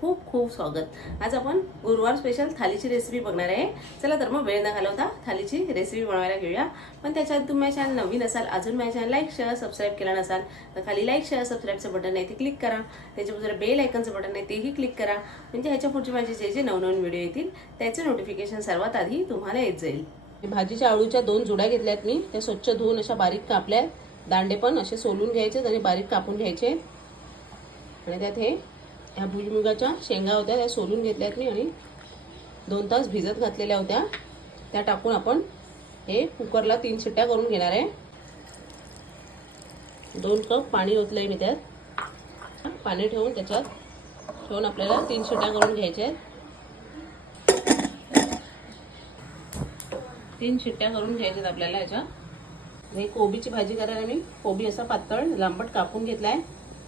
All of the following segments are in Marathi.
खूप खूप स्वागत. आज आपण गुरुवार स्पेशल थालीची रेसिपी बघणार आहे. चला तर मग वेळ न घालवता थालीची रेसिपी बनवायला घेऊया. पण त्याच्यात तुम्ही माझ्या चॅनल नवीन असाल अजून माझ्या चॅनल लाईक शेअर सबस्क्राईब केला नसाल तर खाली लाईक शेअर सबस्क्राईबचं बटन आहे ते क्लिक करा. त्याच्याबरोबर बेल आयकनचं बटन आहे तेही क्लिक करा. म्हणजे ह्याच्या पुढचे माझे जे जे नवनवीन व्हिडिओ येतील त्याचे नोटिफिकेशन सर्वात आधी तुम्हाला येत जाईल. भाजीच्या आळूच्या दोन जुड्या घेतल्यात मी. त्या स्वच्छ धुवून अशा बारीक कापल्या. दांडे पण असे सोलून घ्यायचे आणि बारीक कापून घ्यायचे. आणि त्यात हे ह्या भुईमुगाच्या शेंगा होत्या त्या सोलून घेतल्यात मी आणि दोन तास भिजत घातलेल्या होत्या. त्या टाकून आपण हे कुकरला तीन शिट्ट्या करून घेणार आहे. दोन कप पाणी ओतलंय मी त्यात. पाणी ठेवून त्याच्यात ठेवून आपल्याला तीन शिट्ट्या करून घ्यायच्या आहेत. तीन शिट्ट्या करून घ्यायच्या आहेत आपल्याला याच्यात हे कोबीची भाजी करायला मी कोबी असा पातळ लांबट कापून घेतलाय.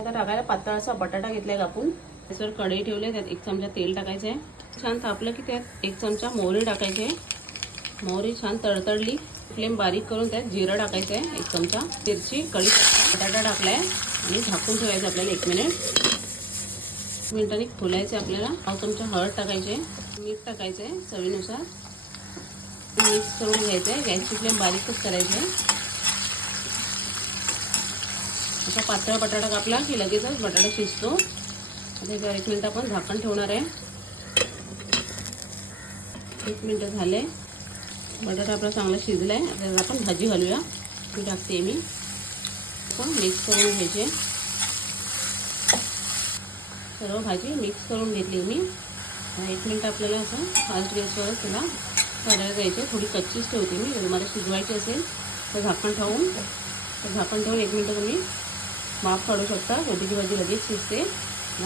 आता टाकायला पातळ असा बटाटा घेतला आहे कापून. त्याच्यावर कढई ठेवले त्यात एक चमचा तेल टाकायचं आहे छान तापलं की त्यात एक चमचा मोहरी टाकायची. आहे मोहरी छान तडतडली फ्लेम बारीक करून त्यात जिरं टाकायचं आहे एक चमचा मिरची कढी बटाटा टाकलाय आणि झाकून ठेवायचं आपल्याला एक मिनिट मिनिटांनी खोलायचं आपल्याला. हा चमचा हळद टाकायचे मीठ टाकायचं आहे चवीनुसार. मिक्स करून घ्यायचं आहे गॅसची फ्लेम बारीकच करायची आहे असा पातळ बटाटा कापला की लगेचच बटाटा शिजतो. आता एक मिनिट आपण झाकण ठेवणार आहे. एक मिनटं झाले. बटाटा आपला चांगला शिजला आहे आता आपण भाजी घालूया. ती टाकते मी. पण मिक्स करून घ्यायचे. सर्व भाजी मिक्स करून घेतली मी. एक मिनिट आपल्याला असं फास्ट गॅसवर त्याला करायला द्यायचे थोडी कच्चीच ठेवते मी. जर मला शिजवायची असेल तर झाकण ठेवून. तर झाकण ठेवून एक मिनटं तुम्ही माफ काढू शकता. कोबीची भाजी लगेच शिजते.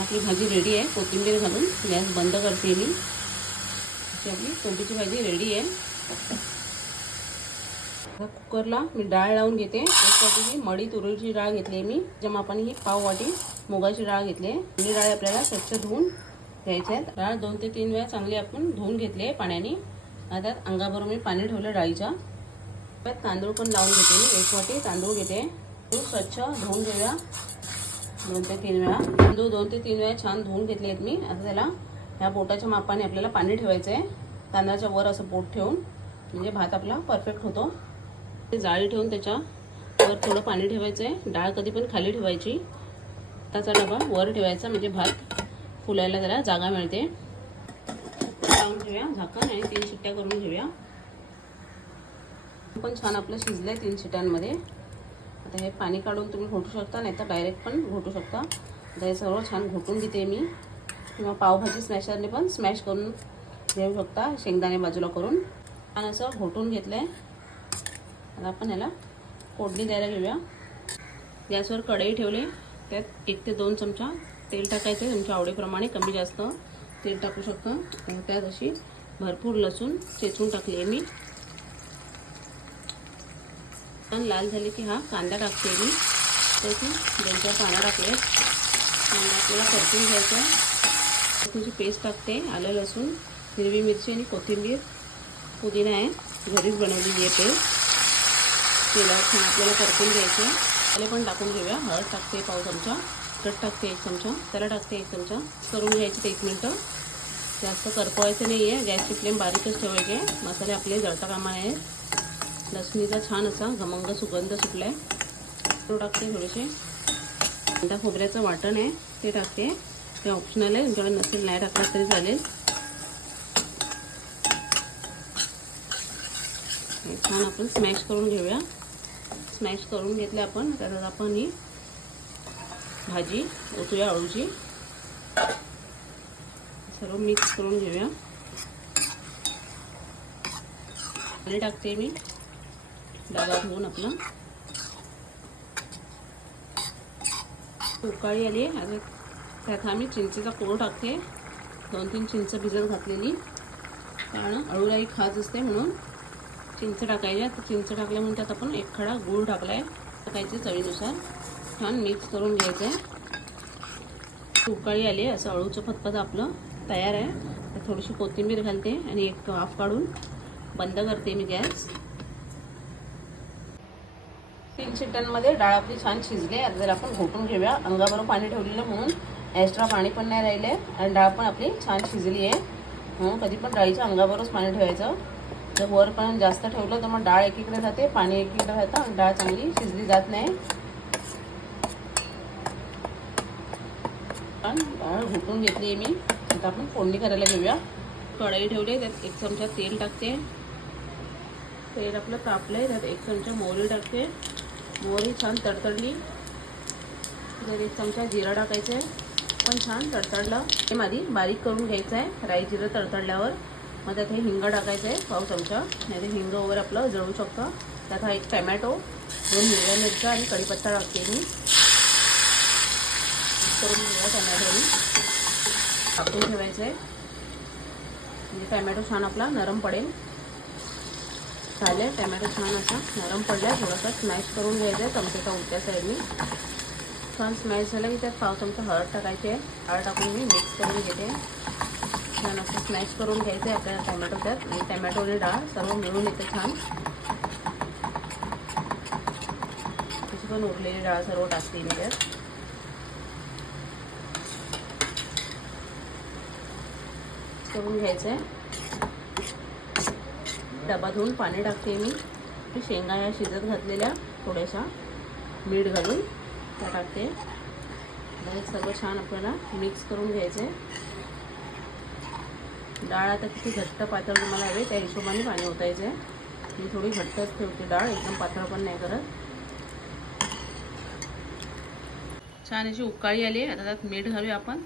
आपली भाजी रेडी आहे. कोथिंबीर घालून गॅस बंद करते मी. अशी आपली कोबीची भाजी रेडी आहे. कुकरला मी डाळ लावून घेते. त्यासाठी मी मडी तुरीची डाळ घेतली आहे मी. ज्या मापाने ही पाव वाटी मुगाची डाळ घेतली आहे. ही डाळ आपल्याला स्वच्छ धुवून घ्यायची आहे. डाळ दोन ते तीन वेळा चांगली आपण धुवून घेतली आहे पाण्याने. आता अंगाबरोबर मी पाणी ठेवलं डाळीच्या. त्यात तांदूळ पण लावून घेते मी. एक वाटी तांदूळ घेते. तांदूळ स्वच्छ धुवून घेऊया. दोन ते तीन वेळा. तांदूळ दोन ते तीन वेळा छान धुवून घेतले आहेत मी. आता त्याला ह्या बोटाच्या मापाने आपल्याला पाणी ठेवायचं आहे तांदळाच्या वर असं बोट ठेवून. म्हणजे भात आपला परफेक्ट होतो. जाळी ठेवून त्याच्या वर थोडं पाणी ठेवायचं आहे डाळ कधी पण खाली ठेवायची. त्याचा डबा वर ठेवायचा म्हणजे भात फुलायला त्याला जागा मिळते. लावून घेऊया झाकण आणि तीन शिट्ट्या करून घेऊया. पण छान आपलं शिजलं आहे तीन शिट्ट्यांमध्ये. आता हे पाणी काढून तुम्ही घोटू शकता नाही तर डायरेक्ट पण घोटू शकता. आता हे सर्व छान घोटून घेते मी. किंवा पावभाजी स्मॅशरने पण स्मॅश करून घेऊ शकता शेंगदाणे बाजूला करून. आणि असं घोटून घेतलं आहे आता आपण याला फोडणी द्यायला घेऊया. गॅसवर कढई ठेवले. त्यात एक ते दोन चमचा तेल टाकायचे तुमच्या आवडीप्रमाणे कमी जास्त तेल टाकू शकता. त्यात अशी भरपूर लसूण चेचून टाकली आहे मी. पण लाल झाली की हा कांदा टाकते मी. त्याची दोन चार कांदा टाकले. कांदा आपल्याला परतून घ्यायचा लसूणची पेस्ट टाकते आलं लसूण हिरवी मिरची आणि कोथिंबीर. पुदिना आहे घरीच बनवलेली आहे पेस्ट. तेलावर छान आपल्याला परतून घ्यायचं त्याला पण टाकून घेऊया. हळद टाकते पाव चमचा तिखट टाकते एक चमचा त्याला टाकते एक चमचा. करून घ्यायचं ते एक मिनटं. जास्त करपवायचं नाही आहे गॅसची फ्लेम बारीकच ठेवायचे मसाले आपले जळता कामा आहेत. लसणीचा छान असा घमंग सुगंध सुटला आहे टाकते थोडेसे. कांदा खोबऱ्याचं वाटण आहे ते टाकते. ते ऑप्शनल आहे तुमच्याकडे नसेल नाही टाकलं तरी चालेल. छान आपण स्मॅश करून घेऊया. स्मॅश करून घेतले आपण त्याच्यात आपण ही भाजी ओतूया अळूची सर्व मिक्स करून घेऊया. आणि टाकते मी. डबा धुवून आपला. उकाळी आली आता त्यात आम्ही चिंचेचा कोळ टाकते? दोन तीन चिंच भिजत घातलेली. कारण अळूलाही खाज असते म्हणून चिंच टाकायच्या तर चिंच टाकल्यामुळे त्यात आपण एक खडा गूळ टाकला आहे टाकायचे चवीनुसार छान मिक्स करून घ्यायचं आहे उकाळी आली असं अळूचं फतफत आपलं तयार आहे. थोडीशी कोथिंबीर घालते आणि एक हाफ काढून बंद करते मी गॅस तीन शिट्ट्यांमध्ये डाळ आपली छान शिजली आता जर आपण घोटून घेऊया. अंगाबरोबर पाणी ठेवलेलं म्हणून एक्स्ट्रा पाणी पण नाही राहिले. आणि डाळ पण आपली छान शिजली आहे. म्हणून कधी पण डाळीच्या अंगाबरोबरच पाणी ठेवायचं. जर वर पण जास्त ठेवलं तर मग डाळ एकीकडे जाते पाणी एकीकडे राहतं आणि डाळ चांगली शिजली जात नाही. पण डाळ घुटून घेतली आहे मी. आता आपण फोडणी करायला घेऊया. कढई ठेवली त्यात एक चमचा तेल टाकते. तेल आपलं तापलं आहे त्यात एक चमचा मोहरी टाकते. मोहरी छान तडतडली. जर एक चमचा जिरा टाकायचा आहे पण छान तडतडलं. हे आधी बारीक करून घ्यायचं आहे राई जिरं तडतडल्यावर. मग त्यात हे हिंग टाकायचं आहे पाव चमचा. नाही ते हिंग वगैरे आपलं जळू शकतं. त्यात हा एक टॅमॅटो दोन हिरव्या मिरच्या आणि कढीपत्ता टाकते मी. करून घेऊया टमॅटोनी. टाकून ठेवायचं आहे. म्हणजे टॅमॅटो छान आपला नरम पडेल. झाले टमॅटो छान असा नरम पडला थोडासा स्मॅश करून घ्यायचा आहे चमच्याच्या उलट्या साईडनी छान स्मॅश झाला की त्यात पाव चमचा हळद टाकायची आहे. हळद टाकून मी मिक्स करून घेते. छान असं स्मॅश करून घ्यायचं आहे आपल्याला टमॅटो त्यात. आणि टमॅटो आणि डाळ सर्व मिळून येते छान. त्याची पण उरलेली डाळ सर्व टाकते मी त्यात. करून घ्यायचं आहे डबा धुवून पाणी टाकते मी. शेंगा या शिजत घातलेल्या थोड्याशा मीठ घालून त्या टाकते. हे सर्व छान आपल्याला मिक्स करून घ्यायचं आहे डाळ आता किती घट्ट पातळ तुम्हाला हवे त्या हिशोबाने पाणी ओतायचं आहे मी थोडी घट्टच ठेवते डाळ एकदम पातळ पण नाही करत. छान अशी उकाळी आली आता त्यात मीठ घालूया आपण.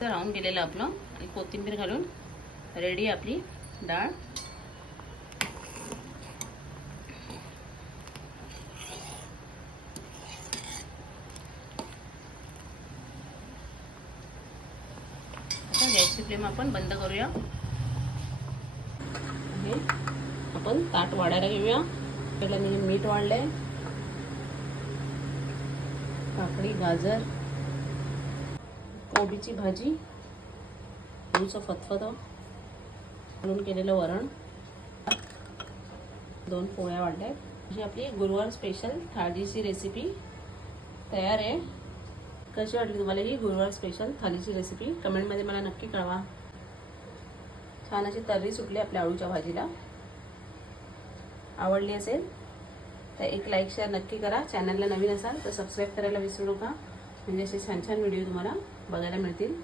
तर राहून गेलेलं आपलं. आणि कोथिंबीर घालून. रेडी आपली डाळ आता गॅसची फ्लेम आपण बंद करूया. हे आपण ताट वाढायला घेऊया. पहिला मी मीठ वाढलंय. काकडी गाजर कोबीची भाजी थोडंसं फतफत घालून केलेलं वरण. दोन पोळ्या वाढल्या ही आपली गुरुवार स्पेशल थाळीची रेसिपी तयार आहे. कशी वाटली तुम्हाला ही गुरुवार स्पेशल थालीची रेसिपी कमेंटमध्ये मला नक्की कळवा. छान अशी तर्री सुटली आपल्या आळूच्या भाजीला. आवडली असेल तर एक लाईक शेअर नक्की करा. चॅनलला नवीन असाल तर सबस्क्राईब करायला विसरू नका. म्हणजे असे छान छान व्हिडिओ तुम्हाला बघायला मिळतील.